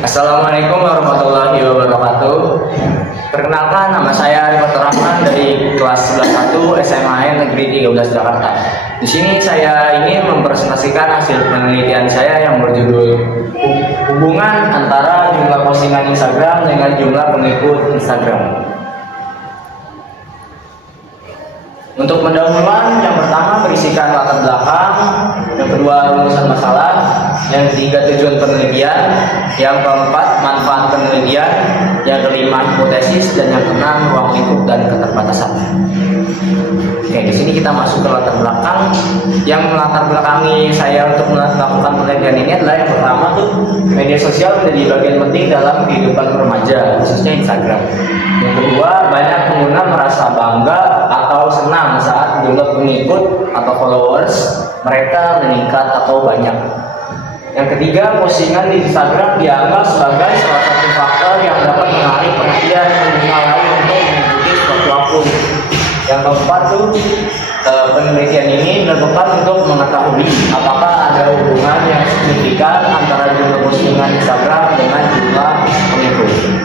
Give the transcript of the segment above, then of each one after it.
Assalamualaikum warahmatullahi wabarakatuh. Perkenalkan, nama saya Rifat Rahman dari kelas 11 SMA Negeri 13 Jakarta. Di sini saya ingin mempresentasikan hasil penelitian saya yang berjudul hubungan antara jumlah postingan Instagram dengan jumlah pengikut Instagram. Untuk pendahuluan, yang pertama berisikan latar belakang, yang kedua rumusan masalah, yang ketiga tujuan penelitian, yang keempat manfaat penelitian, yang kelima hipotesis, dan yang keenam ruang lingkup dan keterbatasan. Oke, di sini kita masuk ke latar belakang. Yang melatar belakangi saya untuk melakukan penelitian ini adalah yang pertama tuh media sosial menjadi bagian penting dalam kehidupan remaja, khususnya Instagram. Yang kedua, banyak pengguna merasa bangga atau senang saat jumlah pengikut atau followers mereka meningkat atau banyak. Yang ketiga, postingan di Instagram dianggap sebagai salah satu faktor yang dapat menarik perhatian pengguna lain untuk mengikuti suatu akun. Yang keempat tuh penelitian ini berperan untuk mengetahui apakah ada hubungan yang signifikan antara jumlah postingan Instagram dengan jumlah pengikut.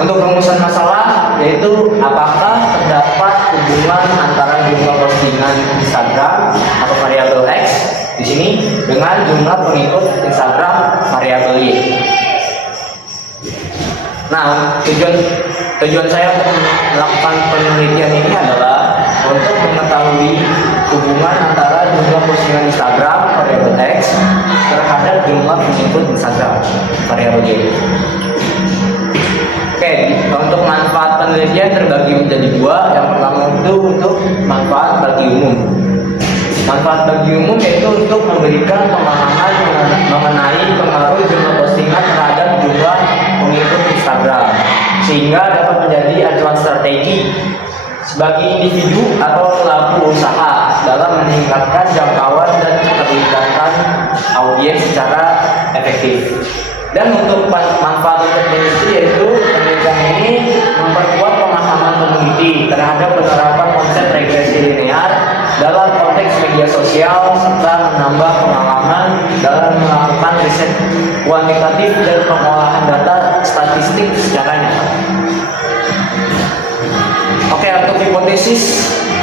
Untuk rumusan masalah, yaitu apakah terdapat hubungan antara jumlah postingan Instagram atau variabel X di sini dengan jumlah pengikut Instagram variabel Y. Nah, tujuan saya untuk melakukan penelitian ini adalah untuk mengetahui hubungan antara jumlah postingan Instagram variabel X terhadap jumlah pengikut Instagram variabel Y. Oke, untuk manfaat penelitian terbagi menjadi dua. Yang pertama itu untuk manfaat bagi umum. Manfaat bagi umum yaitu untuk memberikan pemahaman mengenai pengaruh jumlah postingan terhadap jumlah pengikut Instagram, sehingga dapat menjadi acuan strategi sebagai individu atau pelaku usaha dalam meningkatkan jangkauan dan keterlibatan audiens secara efektif. Dan untuk manfaat untuk peneliti, yaitu penelitian ini memperkuat pemahaman peneliti terhadap penerapan konsep regresi linear dalam konteks media sosial serta menambah pengalaman dalam melakukan riset kuantitatif dan pengolahan data statistik secara nyata. Oke, untuk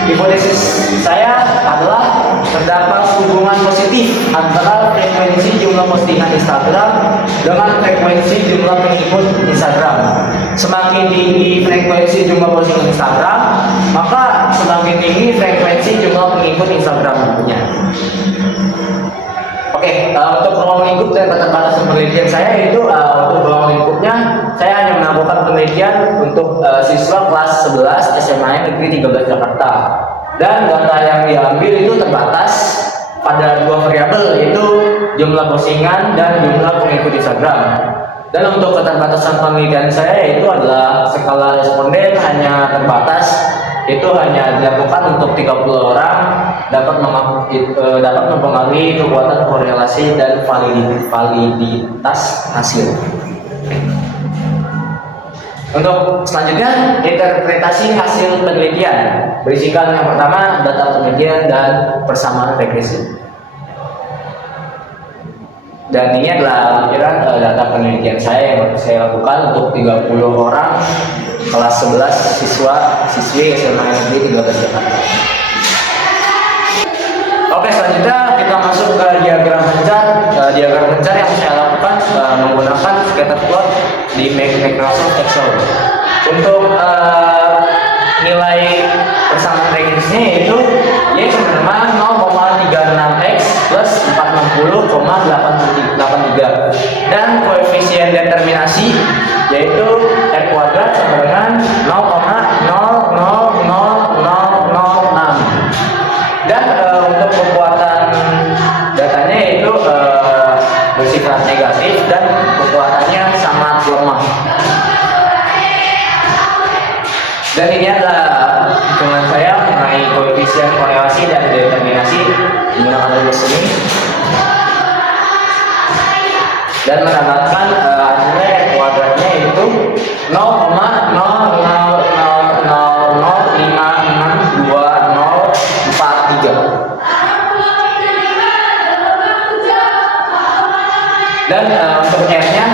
hipotesis saya adalah terdapat hubungan positif antara frekuensi jumlah postingan Instagram dengan frekuensi jumlah pengikut Instagram. Semakin tinggi frekuensi jumlah postingan Instagram, maka semakin tinggi frekuensi jumlah pengikut Instagram tentunya. Oke, untuk ruang lingkup dan keterbatasan penelitian saya itu untuk ruang lingkupnya saya hanya melakukan penelitian untuk siswa kelas 11 SMA Negeri 13 Jakarta, dan data yang diambil itu terbatas pada dua variabel, yaitu jumlah postingan dan jumlah pengikut Instagram. Dan untuk keterbatasan penelitian saya yaitu adalah skala responden hanya terbatas, itu hanya dilakukan untuk 30 orang, dapat mempengaruhi kekuatan korelasi dan validitas hasil. Untuk selanjutnya, interpretasi hasil penelitian berisikan yang pertama data penelitian dan persamaan regresi. Dan ini adalah data penelitian saya yang saya lakukan untuk 30 orang kelas 11 siswi SMA Negeri 13 Jakarta. Oke, selanjutnya kita masuk ke diagram pencar. Diagram pencar yang saya lakukan menggunakan scatter plot di Microsoft Excel. Untuk nilai persamaan regresinya yaitu Y sama 0,36x plus 460,83, dan koefisien determinasi yaitu R kuadrat sama dengan 0,000006. Dan untuk kekuatan datanya yaitu bersifat negatif dan kekuatannya sangat lemah. Dan ini adalah hitungan saya mengenai koefisien korelasi dan determinasi menggunakan rumus ini, dan mendapatkan hasilnya kuadratnya itu 0,0000562043. Dan untuk R-nya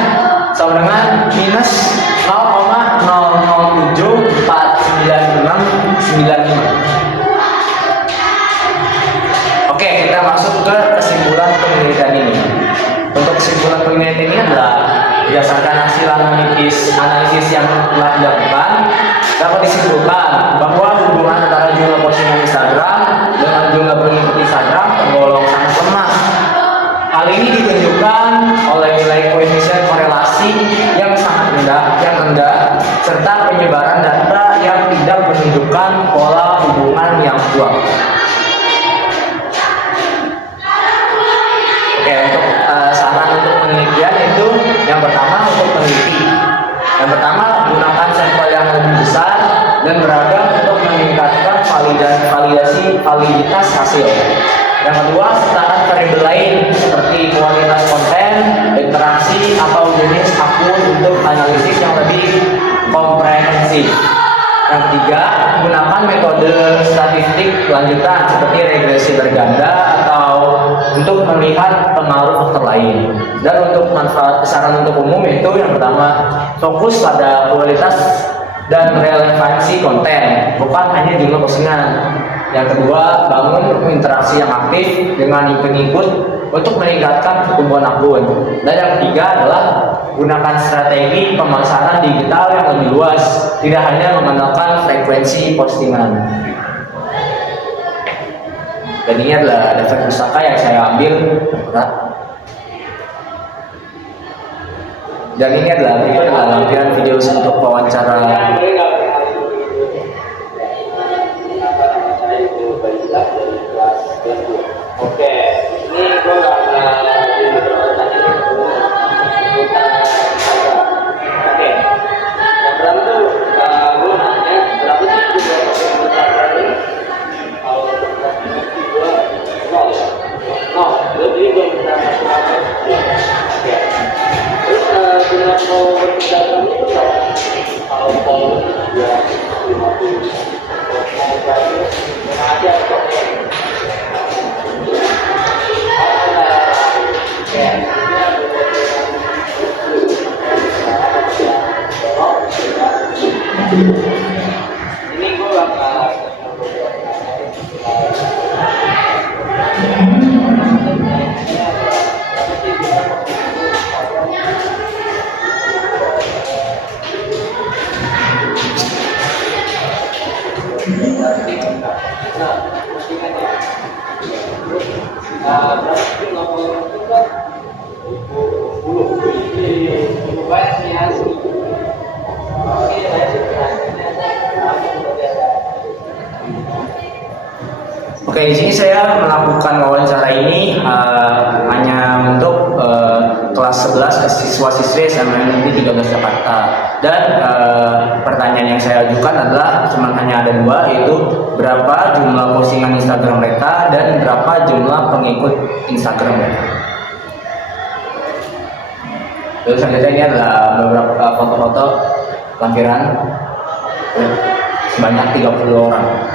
sama dengan minus 0,007499695. Oke, kita masuk ke kesimpulan penelitian ini. Untuk kesimpulan penelitian ini adalah berdasarkan hasil analisis yang telah dilakukan, dapat disimpulkan bahwa hubungan antara jumlah postingan Instagram dengan jumlah pengikut Instagram tergolong sangat lemah. Hal ini ditunjukkan oleh nilai koefisien korelasi yang sangat rendah, serta penyebaran data yang tidak menunjukkan pola hubungan yang kuat. Oke, untuk saran untuk penelitian itu yang pertama untuk peneliti. Yang pertama, gunakan sampel yang lebih besar dan beragam untuk meningkatkan validitas hasil. Yang kedua, sertakan variabel lain seperti kualitas konten, interaksi, atau jenis akun untuk analisis yang lebih komprehensif. Yang ketiga, gunakan metode statistik lanjutan seperti regresi berganda atau untuk melihat pengaruh faktor lain. Dan untuk manfaat saran untuk umum itu yang pertama, fokus pada kualitas dan relevansi konten, bukan hanya jumlah postingan. Yang kedua, bangun interaksi yang aktif dengan pengikut untuk meningkatkan pertumbuhan akun. Dan yang ketiga adalah gunakan strategi pemasaran digital yang lebih luas, tidak hanya mengandalkan frekuensi postingan. Dan ini adalah daftar pustaka yang saya ambil. Dan ini adalah lampiran video untuk wawancara. Oke, ini gue nggak Oke, yang pertama tuh gue nanya berapa sih jumlah postingan ini? Kalau gue nol, jadi gue bisa masuk apa? Oke, terus jumlah Instagram itu kalau follow dia 50, mau berarti ada kok. Ini gue bakal Oke, di sini saya melakukan wawancara ini hanya untuk kelas 11 siswa-siswi SMA Negeri 13 Jakarta. Dan pertanyaan yang saya ajukan adalah cuma hanya ada dua, yaitu berapa jumlah postingan Instagram mereka dan berapa jumlah pengikut Instagram mereka. Lalu selanjutnya ini adalah beberapa foto-foto lampiran sebanyak 30 orang.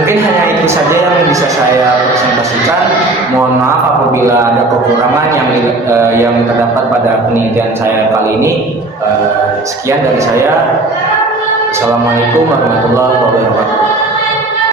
Mungkin hanya itu saja yang bisa saya presentasikan. Mohon maaf apabila ada kekurangan yang terdapat pada penelitian saya kali ini. Sekian dari saya. Assalamualaikum warahmatullahi wabarakatuh.